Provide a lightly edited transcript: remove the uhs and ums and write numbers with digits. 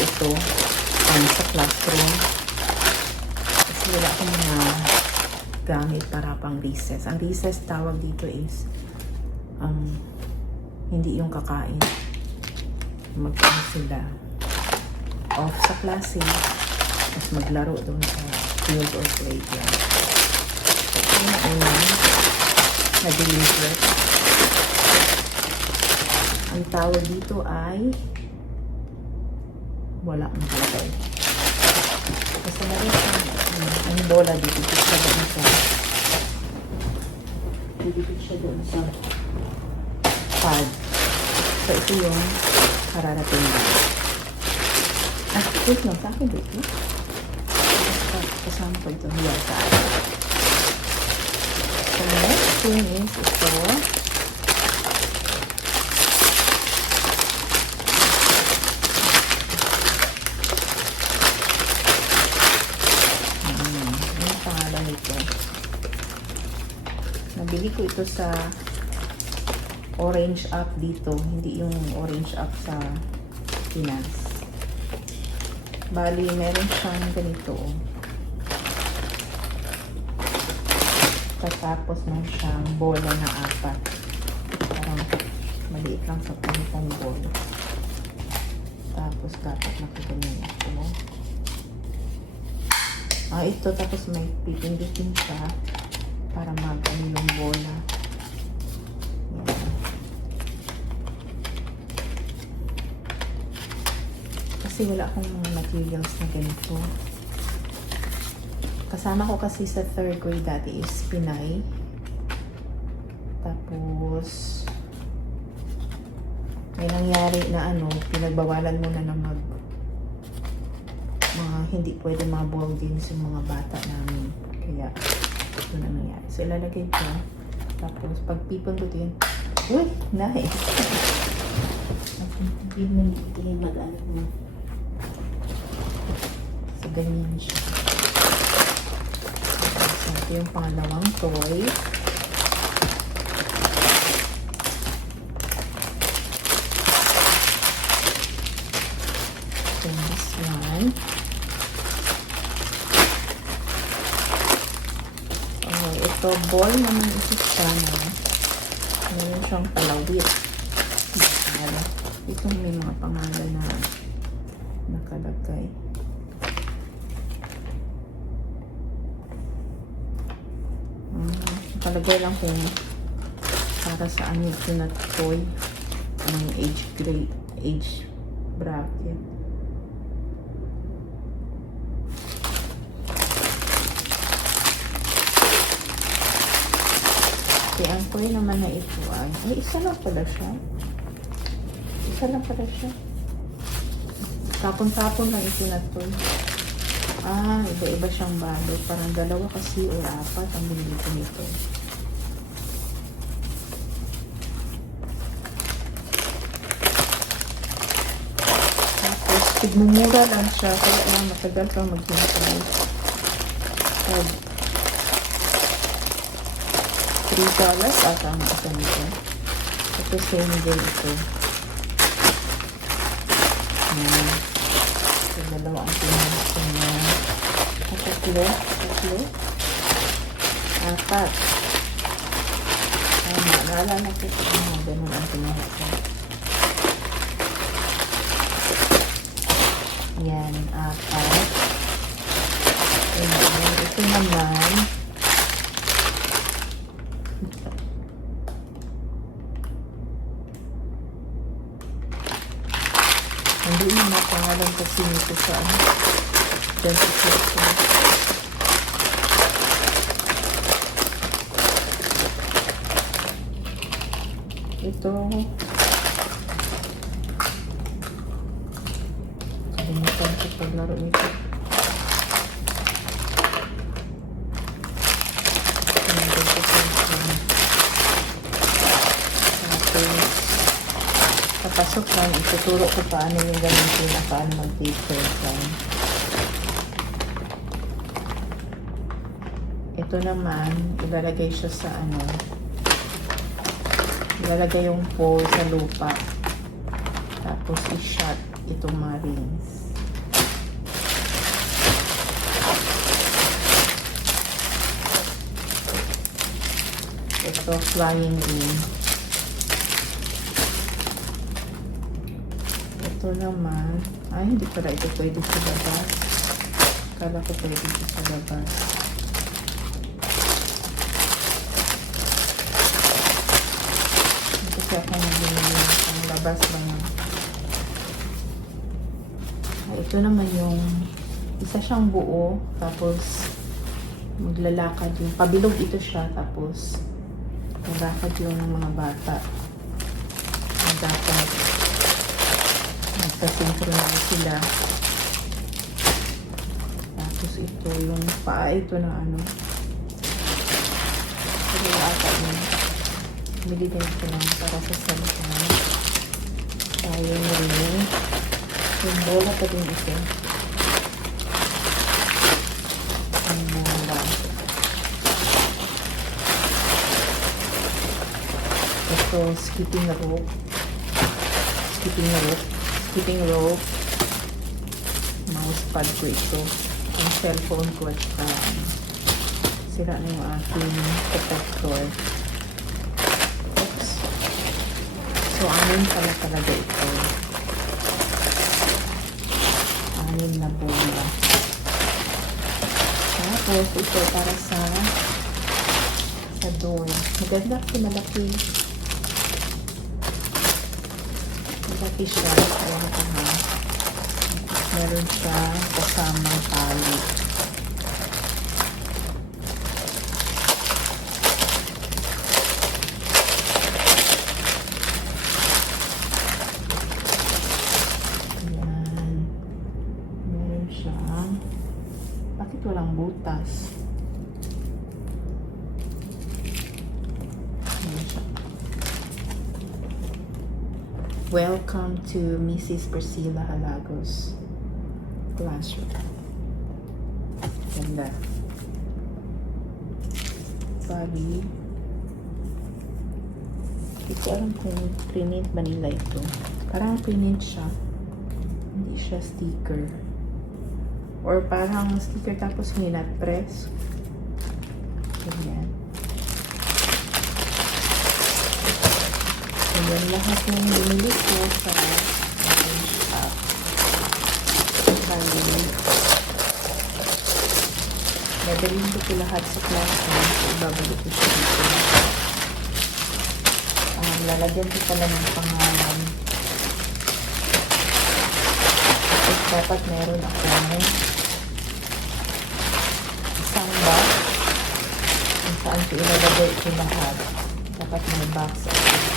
ito sa classroom. Kasi wala akong mga gamit para pang recess. Ang recess tawag dito is hindi yung kakain. Magkano sila off sa klase, tapos maglaro doon sa field or playground. So, ito na unang na-deliver. Ang tawag dito ay wala ang tawag. Basta na rin ang bola, didikit siya doon sa pad. So, ito yung kararating na. Wait lang, sa akin dito. Kasama ko ito hiya sa akin. So, next thing is ito. Ano pangalan ito? Nabili ko ito sa Orange App dito. Hindi yung Orange App sa Pinas. Bali, meron siyang ganito. Tapos meron siyang bola na 4. Parang maliit lang sa puntong bola. Tapos dapat nakaganyan ito. Ito. Tapos may pipindutin siya para mag-ano yung bola. Yan. Kasi wala akong mga materials na ganito. Kasama ko kasi sa 3rd grade dati is Pinay. Tapos may nangyari na pinagbawalan muna na mga hindi pwede mga ball games yung mga bata namin. Kaya ito na nangyari. So ilalagay ko. Tapos pag pipindutin, uy, nice. Hindi mo mag-ano mo. So ganyan siya. So ito yung pangalawang toy. So this one. Ito, ball naman ito siya na meron siyang palawit. Ito may mga pangalan na nakalagay. Nakalagay lang kung para saan ito na toy. Anong age bracket. Okay, ang toy naman na ito ay isa lang pala siya. Tapon-tapon lang ito na toy. Iba-iba siyang balot. Parang 2 kasi o 4 ang binili ko nito. Tapos, tigmumura lang siya. Kaya matagal pa maghintay. $3 ata ang isa nito. Ito same din ito. Ayan. So, 2 ang pinag ko niya. Tatlo. 4. Naalala ko ito. Ganun ang pinag ko. Ayan, 4. Ayan, ito naman. Hindi na napangalan kasi nito sa dyan sa system. Ito kalimutan ko paglaro nito. Papasok lang, ituturo ko paano yung gamitin na paano mag-paper plan. Ito naman, ilalagay siya sa ilalagay yung pole sa lupa. Tapos i-shot itong mga rings. ito, flying in. Ito naman, ay hindi pala ito pwede sa labas. Kala ko pwede ito sa labas. Kasi akong binili ang labas lang. Ay, ito naman yung isa siyang buo, tapos maglalakad yung pabilog ito siya, tapos maglalakad yung mga bata. Ang dapat nagsasynchronize sila. Tapos ito yung paa ito na ano. Pero ata yun. Binigyan ko lang para sa cellphone. Tayo rin. Yung bola pa din ito. Ang bola. Ito, skipping rope. Skipping rope. Mousepad ko ito. Ang cellphone ko at sira na yung aking protector. Oops. So, anin pala talaga ito. Anin na bola. Tapos, ito para sa door. Maganda kasi malaki. Malaki siya. Ayan ito ha. Meron siya kasamang tali. Ayan. Meron siya. Bakit walang butas? Ayan siya. Welcome to Mrs. Priscilla Halagos classroom. Ganda. Bali. Hindi ko alam kung print ba nila ito. Parang print siya. Hindi siya sticker. Or parang sticker tapos may nut press. Ganyan. Ayan lahat yung binili ko sa shop. Bali, dadalhin ko lahat sa classroom. Ibabalik ko siya dito. Lalagyan ko pala ng pangalan. Tapos dapat meron ako isang box kung saan ko ilalagay ito lahat. Dapat may box ako.